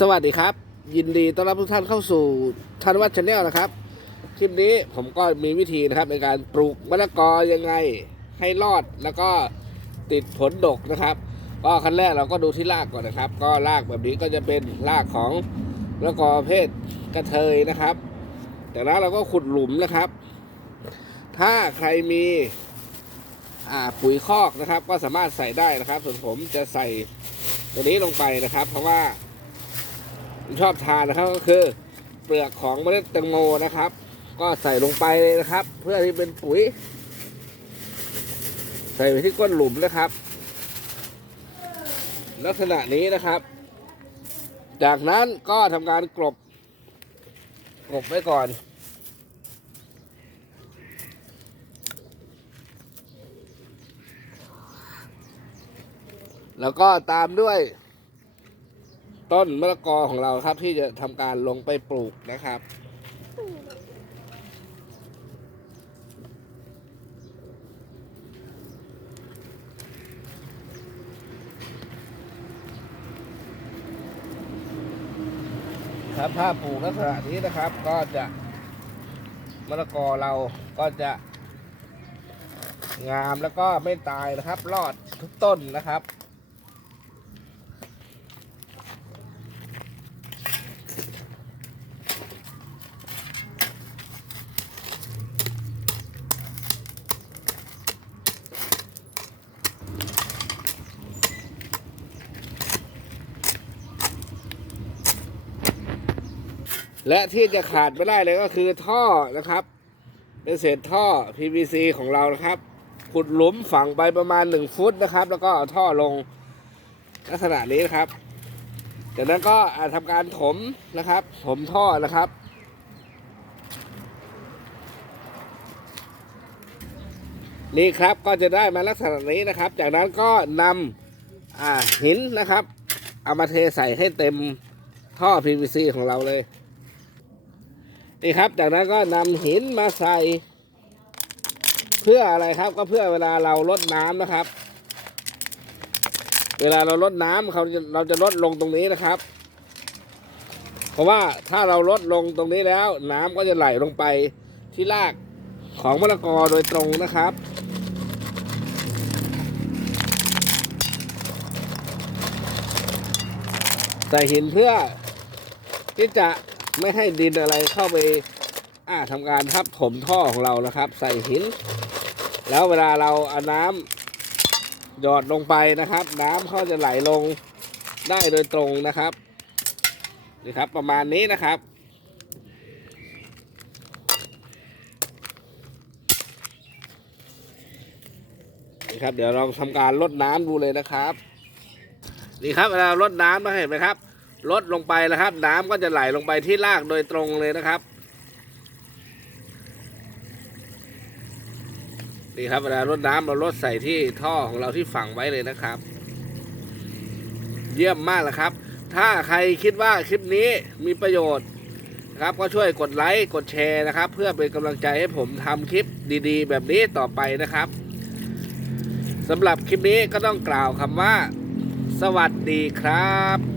สวัสดีครับ ยินดีต้อนรับทุกท่านเข้าสู่ทันวัฒน์ชาแนลนะครับ คลิปนี้ผมก็มีวิธีนะครับ ในการปลูกมะละกอยังไงให้รอดแล้วก็ติดผลดกนะครับ ก็ขั้นแรกเราก็ดูที่รากก่อนนะครับ ก็รากแบบนี้ก็จะเป็นรากของมะละกอเพศกระเทยนะครับจากนั้นเราก็ขุดหลุมนะครับ ถ้าใครมีอ่าปุ๋ยคอกนะครับ ก็สามารถใส่ได้นะครับ ส่วนผมจะใส่ตัวนี้ลงไปนะครับ เพราะว่า ชอบทานนะครับก็คือเปลือกของเมล็ดแตงโมนะครับ ก็ใส่ลงไปเลยนะครับ เพื่อที่เป็นปุ๋ย ใส่ไปที่ก้นหลุมนะครับ ลักษณะนี้นะครับ จากนั้นก็ทำการกลบกลบไว้ก่อนแล้วก็ตามด้วย ต้นมะละกอของเราครับ ที่จะทำการลงไปปลูกนะครับ ครับถ้าปลูกลักษณะนี้นะครับ ก็จะมะละกอเราก็จะ งามแล้วก็ไม่ตายนะครับ รอดทุกต้นนะครับ และที่จะขาดไม่ได้เลยก็คือท่อนะครับ เป็นเศษท่อ PVC ของเรานะครับ ขุดหลุมฝังไปประมาณ 1 ฟุตนะครับ แล้วก็เอาท่อลงลักษณะนี้นะครับจากนั้นก็อาจทำการถมนะครับ ถมท่อนะครับ นี่ครับก็จะได้มาลักษณะนี้นะครับ จากนั้นก็นำหินนะครับ เอามาเทใส่ให้เต็มท่อ PVC ของเราเลย นี่ครับ จากนั้นก็นำหินมาใส่ เพื่ออะไรครับ ก็เพื่อเวลาเราลดน้ำนะครับ เวลาเราลดน้ำเขาเราจะลดลงตรงนี้นะครับ เพราะว่าถ้าเราลดลงตรงนี้แล้ว น้ำก็จะไหลลงไปที่รากของมะละกอโดยตรงนะครับใส่หินเพื่อที่จะ ไม่ให้ดินอะไรเข้าไปอ่าทำการทับถมท่อของเรานะครับ ใส่หิน แล้วเวลาเราเอาน้ำหยอดลงไปนะครับ น้ำเขาจะไหลลงได้โดยตรงนะครับนี่ครับ ประมาณนี้นะครับนี่ครับ เดี๋ยวลองทำการลดน้ำดูเลยนะครับนี่ครับเวลาลดน้ำนะเห็นไหมครับ ลดลงไปนะครับ น้ำก็จะไหลลงไปที่รากโดยตรงเลยนะครับนี่ครับเวลาลดน้ำเราลดใส่ที่ท่อของเราที่ฝังไว้เลยนะครับ เยี่ยมมากเลยครับ ถ้าใครคิดว่าคลิปนี้มีประโยชน์นะครับ ก็ช่วยกดไลค์กดแชร์นะครับ เพื่อเป็นกำลังใจให้ผมทำคลิปดีๆ แบบนี้ต่อไปนะครับสำหรับคลิปนี้ก็ต้องกล่าวคำว่า สวัสดีครับ